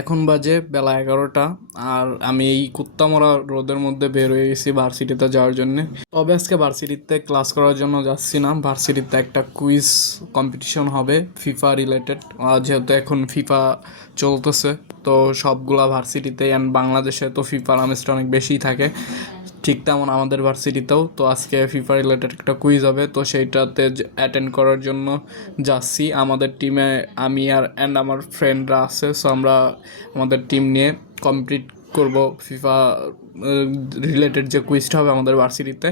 এখন বাজে বেলা 11টা। আর আমি এই কুত্তামরা রোদের মধ্যে বের হয়ে গেছি ভার্সিটিতে যাওয়ার জন্য। তবে আজকে ভার্সিটিতে ক্লাস করার জন্য যাচ্ছি না, ভার্সিটিতে একটা কুইজ কম্পিটিশন হবে ফিফা রিলেটেড। যেহেতু এখন ফিফা চলতেছে, তো সবগুলা ভার্সিটিতে অ্যান্ড বাংলাদেশে তো ফিফার আমেজটা অনেক বেশিই থাকে, ঠিক তেমন আমাদের ভার্সিটিতেও। তো আজকে ফিফা রিলেটেড একটা কুইজ হবে, তো সেইটাতে অ্যাটেন্ড করার জন্য যাচ্ছি। আমাদের টিমে আমি অ্যান্ড আমার ফ্রেন্ডরা আছে, সো আমরা আমাদের টিম নিয়ে কমপ্লিট করব ফিফা রিলেটেড যে কুইজটা হবে আমাদের ভার্সিটিতে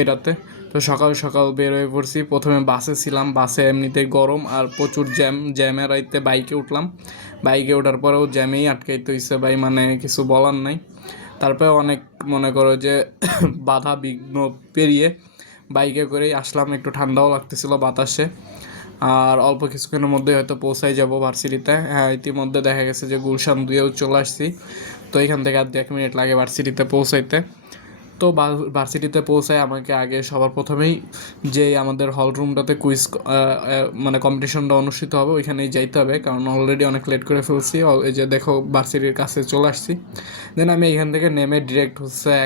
এটাতে। তো সকাল সকাল বের হয়ে পড়ছি। প্রথমে বাসে ছিলাম, বাসে এমনিতেই গরম আর প্রচুর জ্যামের রাইতে বাইকে উঠলাম। বাইকে ওঠার পরেও জ্যামেই আটকাইতে হইছে ভাই, মানে কিছু বলার নাই। তারপরে অনেক মনে করো যে বাধা বিঘ্ন পেরিয়ে বাইকে করেই আসলাম। একটু ঠান্ডাও লাগতেছিল বাতাসে। আর অল্প কিছুক্ষণের মধ্যে হয়তো পৌঁছাই যাব ভার্সিটিতে। হ্যাঁ, ইতিমধ্যে দেখা গেছে যে গুলশান 2-এও চলে আসছি। তো এখান থেকে আর 1 মিনিট লাগে ভার্সিটিতে পৌঁছাইতে। তো ভার্সিটিতে পৌঁছায় আমাকে আগে সবার প্রথমেই যে আমাদের হল রুমটাতে কুইজ মানে কম্পিটিশনটা অনুষ্ঠিত হবে ওইখানেই যাইতে হবে, কারণ অলরেডি অনেক লেট করে ফেলছি। এই যে দেখো ভার্সিটির কাছে চলে আসছি। দেন আমি এখান থেকে নেমে ডিরেক্ট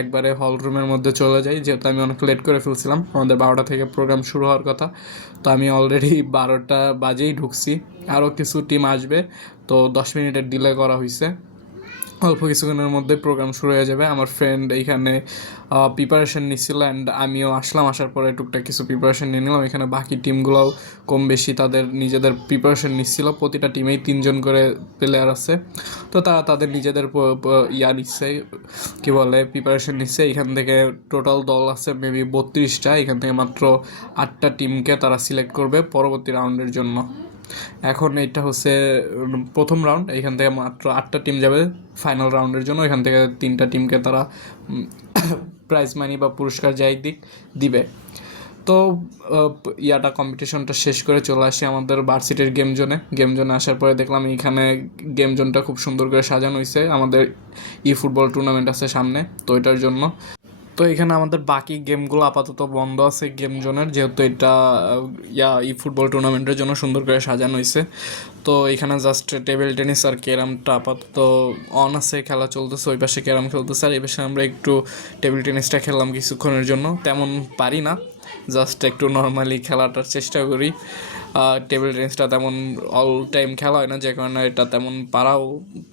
একবারে হল রুমের মধ্যে চলে যাই, যেহেতু আমি অনেক লেট করে ফেলছিলাম। আমাদের 12টা থেকে প্রোগ্রাম শুরু হওয়ার কথা, তো আমি অলরেডি 12টা বাজেই ঢুকছি। আরও কিছু টিম আসবে, তো 10 মিনিটের ডিলে করা হয়েছে। অল্প কিছুক্ষণের মধ্যে প্রোগ্রাম শুরু হয়ে যাবে। আমার ফ্রেন্ড এইখানে প্রিপারেশন নিচ্ছিল অ্যান্ড আমিও আসলাম, আসার পরে টুকটাক কিছু প্রিপারেশন নিয়ে নিলাম। এখানে বাকি টিমগুলোও কম বেশি তাদের নিজেদের প্রিপারেশন নিচ্ছিল। প্রতিটা টিমেই 3জন করে প্লেয়ার আছে, তো তারা তাদের নিজেদের নিচ্ছে, কী বলে, প্রিপারেশন নিচ্ছে। এখান থেকে টোটাল দল আছে মেবি 32টা। এখান থেকে মাত্র 8টা টিমকে তারা সিলেক্ট করবে পরবর্তী রাউন্ডের জন্য। এখন এটা প্রথম রাউন্ড, এখান থেকে মাত্র 8টা টিম যাবে ফাইনাল রাউন্ডের জন্য। এখান থেকে 3টা টিমকে তারা প্রাইজ মানি বা পুরস্কার যাই দিবে। তো কম্পিটিশনটা শেষ করে চলে আসি আমাদের ভার্সিটির গেম জোনে আসার পরে দেখলাম এইখানে গেম জোনটা খুব সুন্দর করে সাজানো হয়েছে। আমাদের ফুটবল টুর্নামেন্ট আছে সামনে, তো এটার জন্য। তো এখানে আমাদের বাকি গেমগুলো আপাতত বন্ধ আছে গেম জোনের, যেহেতু এটা ফুটবল টুর্নামেন্টের জন্য সুন্দর করে সাজানো হয়েছে। তো এখানে জাস্ট টেবিল টেনিস আর ক্যারামটা আপাতত অন আছে, খেলা চলতেছে। ওই পাশে ক্যারাম খেলতেছে, আর এই পাশে আমরা একটু টেবিল টেনিসটা খেললাম কিছুক্ষণের জন্য। তেমন পারি না, জাস্ট একটু নর্মালি খেলাটার চেষ্টা করি। টেবিল টেনিসটা তেমন অল টাইম খেলা হয় না, যে কারণে এটা তেমন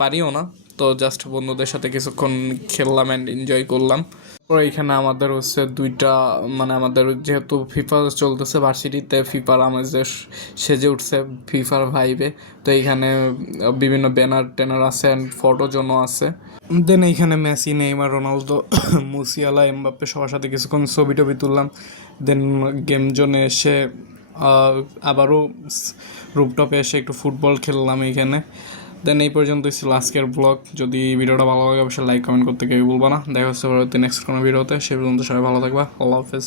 পারিও না। তো জাস্ট বন্ধুদের সাথে কিছুক্ষণ খেললাম অ্যান্ড এনজয় করলাম। পরে এখানে আমাদের দুইটা, মানে আমাদের যেহেতু ফিফা চলতেছে ভার্সিটিতে, ফিফার আমাদের সেজে উঠছে ফিফার ভাইবে। তো এইখানে বিভিন্ন ব্যানার ট্যানার আছে অ্যান্ড ফটো জোনও আছে। দেন এইখানে Messi, Neymar, Ronaldo, Musiala, Mbappe সবার সাথে কিছুক্ষণ ছবি টবি তুললাম। দেন গেম জোনে এসে আবারও রুপটপে এসে একটু ফুটবল খেললাম এইখানে। দেন এই পর্যন্তই ছিল আজকের ব্লগ। যদি ভিডিওটা ভালো লাগে অবশ্যই লাইক কমেন্ট করতে কেউ বলবো না। দেখা হচ্ছে পরবর্তী নেক্সট কোনো ভিডিওতে। সে পর্যন্ত সবাই ভালো থাকবা। আল্লাহ হাফেজ।